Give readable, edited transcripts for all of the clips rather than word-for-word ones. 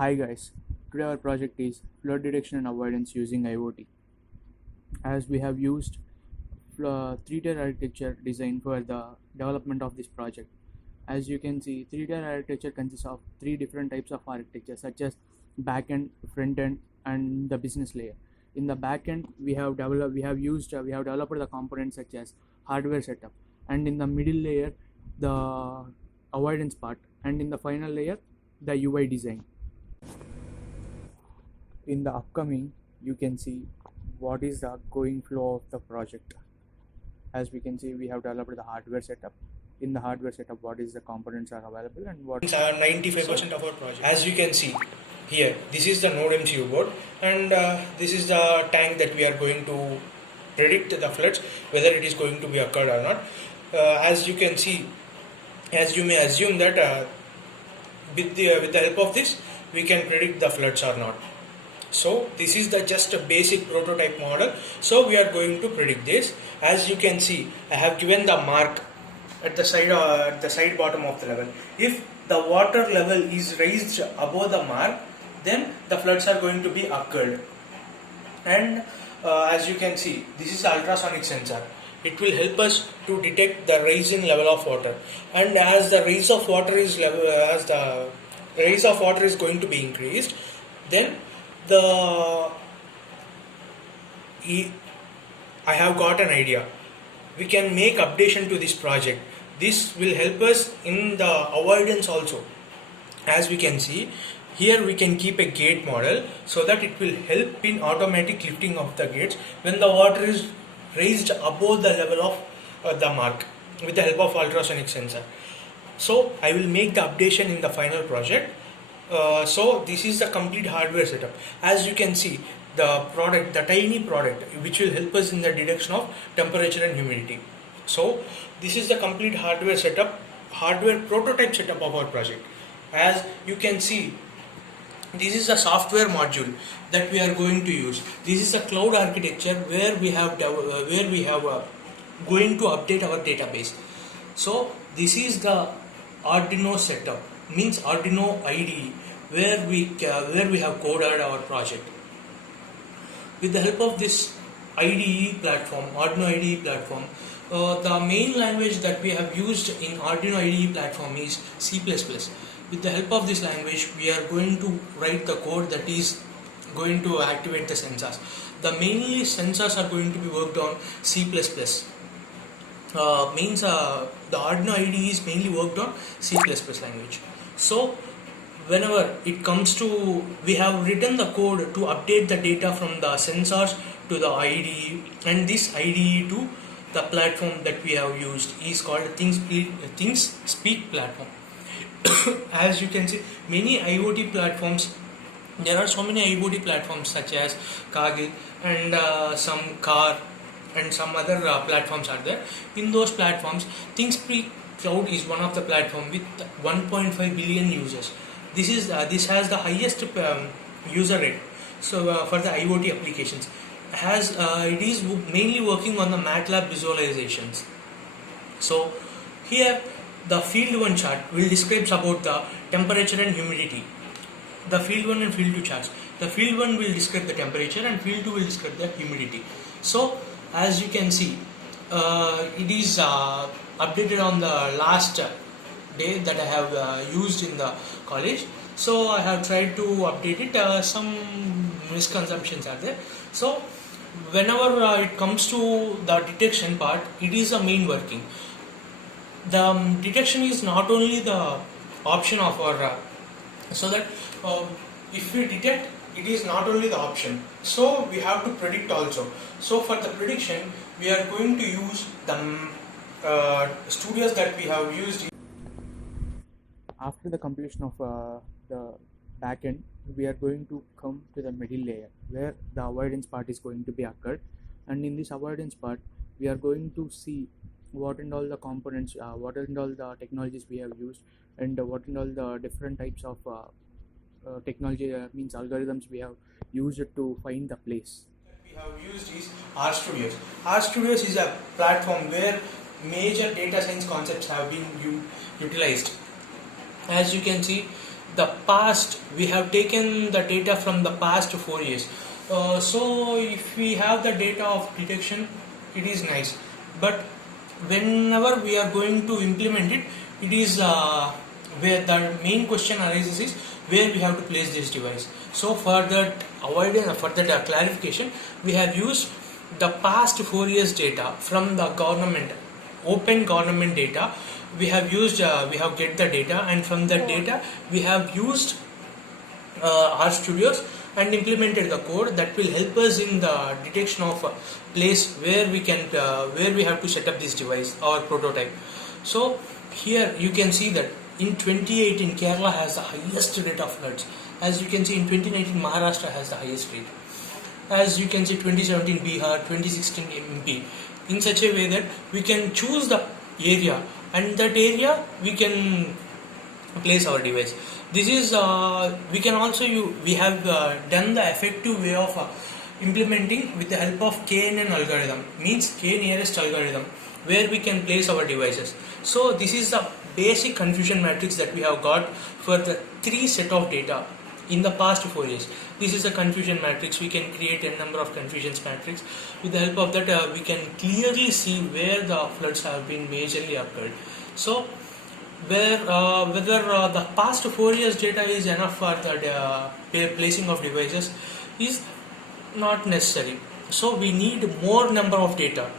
Hi guys, today our project is flood detection and avoidance using IoT. As we have used 3-tier architecture design for the development of this project. As you can see, 3-tier architecture consists of 3 different types of architecture such as backend, front end, and the business layer. In the backend, we have developed the components such as hardware setup, and in the middle layer, the avoidance part, and in the final layer, the UI design. In the upcoming, you can see what is the going flow of the project. As we can see, we have developed the hardware setup. In the hardware setup, what is the components are available and what 95% of our project. As you can see here, this is the Node MCU board, and this is the tank that we are going to predict the floods, whether it is going to be occurred or not. As you can see, as you may assume that with the help of this, we can predict the floods or not. So this is the just a basic prototype model. So we are going to predict this. As you can see, I have given the mark at the side bottom of the level. If the water level is raised above the mark, then the floods are going to be occurred. And as you can see, this is the ultrasonic sensor. It will help us to detect the rising level of water. And as the rise of water is going to be increased, then I have got an idea. We can make updation to this project. This will help us in the avoidance also. As we can see, here we can keep a gate model so that it will help in automatic lifting of the gates when the water is raised above the level of the mark with the help of ultrasonic sensor. So I will make the updation in the final project. So this is the complete hardware setup. As you can see, the tiny product which will help us in the detection of temperature and humidity. So this is the complete hardware prototype setup of our project. As you can see, this is the software module that we are going to use. This is a cloud architecture where we have going to update our database. So this is the Arduino setup, means Arduino IDE, where we have coded our project. With the help of this Arduino IDE platform, the main language that we have used in Arduino IDE platform is C++. With the help of this language, we are going to write the code that is going to activate the sensors. The mainly sensors are going to be worked on C++. Means the Arduino IDE is mainly worked on C++ language. So whenever it comes to, we have written the code to update the data from the sensors to the IDE, and this IDE to the platform that we have used is called ThingSpeak platform. As you can see, many IoT platforms, there are so many IoT platforms such as Kaggle and some car and some other platforms are there. In those platforms, ThingSpeak Cloud is one of the platform with 1.5 billion users. This has the highest user rate. So for the IoT applications, it is mainly working on the MATLAB visualizations. So here the field 1 chart will describe about the temperature and humidity. The field 1 and field 2 charts. The field 1 will describe the temperature and field 2 will describe the humidity. So as you can see, it is updated on the last day that I have used in the college. So I have tried to update it. Some misconceptions are there. So whenever it comes to the detection part, it is the main working. The detection is not only the option of our so that if we detect, it is not only the option, so we have to predict also. So for the prediction, we are going to use the studios that we have used. after the completion of the backend, we are going to come to the middle layer where the avoidance part is going to be occurred, and in this avoidance part we are going to see what and all the components, what and all the technologies we have used, and what and all the different types of technology, means algorithms we have used to find the place. We have used is RStudios. RStudios is a platform where major data science concepts have been utilized. As you can see, the past, we have taken the data from the past 4 years. So if we have the data of detection, it is nice, but whenever we are going to implement it, it is where the main question arises is where we have to place this device. So for that avoidance, for that clarification, we have used the past 4 years data from the government, open government data. We have used, we have get the data, and from that data we have used R Studios and implemented the code that will help us in the detection of a place where we can where we have to set up this device, our prototype. So here you can see that in 2018 Kerala has the highest rate of floods. As you can see, in 2019 Maharashtra has the highest rate. As you can see, 2017 Bihar, 2016 MP. In such a way that we can choose the area, and that area we can place our device. This is we can also we have done the effective way of implementing with the help of KNN algorithm, means K nearest algorithm, where we can place our devices. So this is the basic confusion matrix that we have got for the 3 set of data in the past 4 years. This is a confusion matrix. We can create a number of confusions matrix. With the help of that, we can clearly see where the floods have been majorly occurred. So where whether the past 4 years data is enough for the placing of devices is not necessary. So we need more number of data.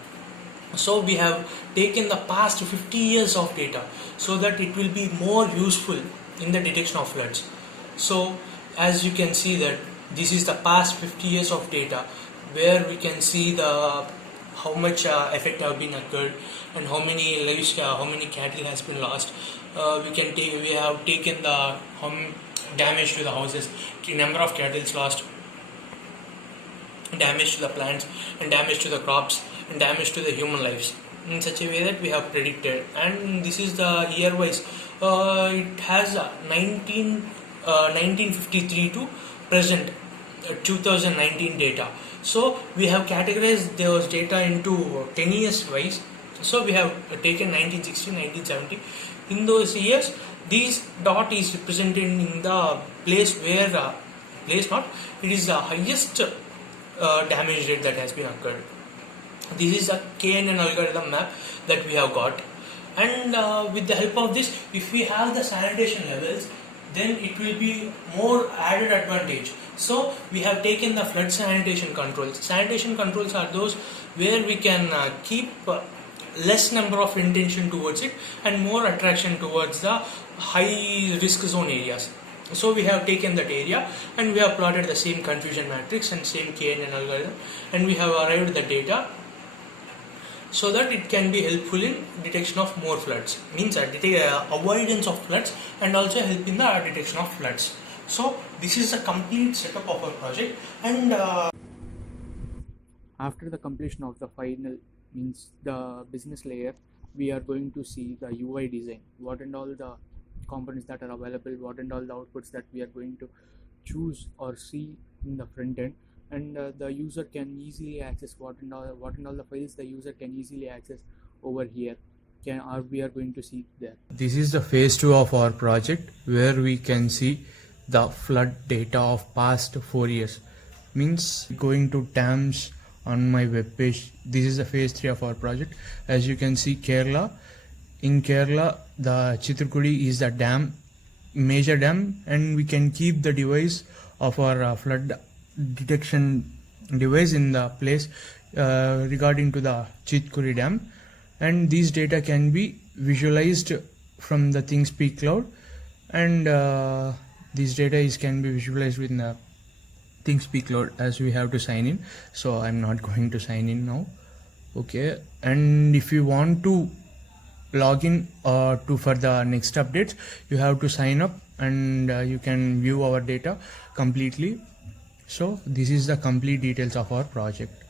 So we have taken the past 50 years of data so that it will be more useful in the detection of floods. So as you can see that this is the past 50 years of data, where we can see the how much effect have been occurred and how many lives, how many cattle has been lost. We have taken the damage to the houses, the number of cattle lost, damage to the plants, and damage to the crops, and damage to the human lives, in such a way that we have predicted. And this is the year wise. It has 1953 to present 2019 data. So we have categorized those data into 10 years wise. So we have taken 1960, 1970. In those years, this dot is represented in the place where place not, it is the highest damage rate that has been occurred. This is a KNN algorithm map that we have got, and with the help of this, if we have the sanitation levels, then it will be more added advantage. So we have taken the flood sanitation controls. Sanitation controls are those where we can keep less number of intention towards it and more attraction towards the high risk zone areas. So we have taken that area and we have plotted the same confusion matrix and same KNN algorithm, and we have arrived the data so that it can be helpful in detection of more floods, means avoidance of floods, and also help in the detection of floods. So this is a complete setup of our project, and After the completion of the final, means the business layer, we are going to see the UI design, what and all the components that are available, what and all the outputs that we are going to choose or see in the front end, and the user can easily access what and all the files the user can easily access over here. We are going to see there. This is the phase 2 of our project, where we can see the flood data of past 4 years. Means going to dams on my web page. This is the phase 3 of our project. As you can see, Kerala. In Kerala, the Chitrakudi is the dam, major dam, and we can keep the device of our flood detection device in the place regarding to the Chitrakudi dam, and these data can be visualized from the ThingSpeak cloud, and this data can be visualized within the ThingSpeak cloud. As we have to sign in, so I'm not going to sign in now. Okay, and if you want to log in for the next updates, you have to sign up, and you can view our data completely. So this is the complete details of our project.